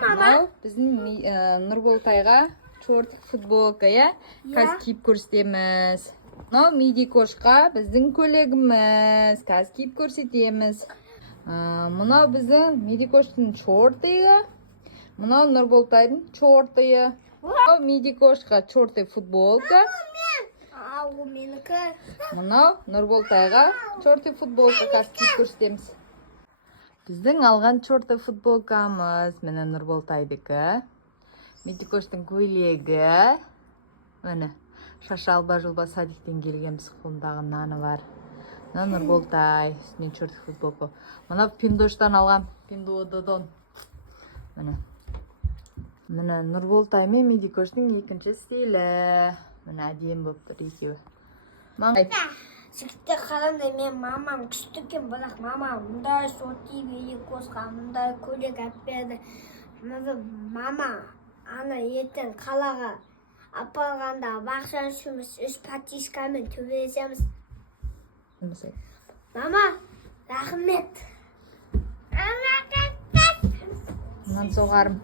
мынау біздің Нұрболтайға чорт футболка, иә? Қазір киіп көрсетеміз. Мынау Медикошқа біздің көйлегіміз. Қазір киіп көрсетеміз. Мынау біздің Медикоштың чортыйы. Мынау Нұрболтайдың чортыйы. Мынау Медикошқа чорты футболка. Мынау Нұрболтайға чорты футболка. Қазір киіп көрсетеміз. Біздің алған чорты футболкамыз. Міне Нұрболтайдікі. Медикоштың көйлегі. Міне шашы алба-жұлба садиктен келгенбіз, қолындағы наны бар. Мына Нұрболтай, үстінен чорты футболка. Мына Пиндоштан алған, Пиндододон. Міне Нұрболтай мен Медикоштың екінші стилі. Міне әдем болып тұр екеуі. Жігітте қараңда мен мамам күшті екен, бірақ мамам мұндай шорти Медикошқа мұндай көйлек алып берді. Мама ана ертең қалаға апарғанда бақшан үшіміз 3 патишкамен төбелесеміз. Мама, рахмет. Мынаны соғарым.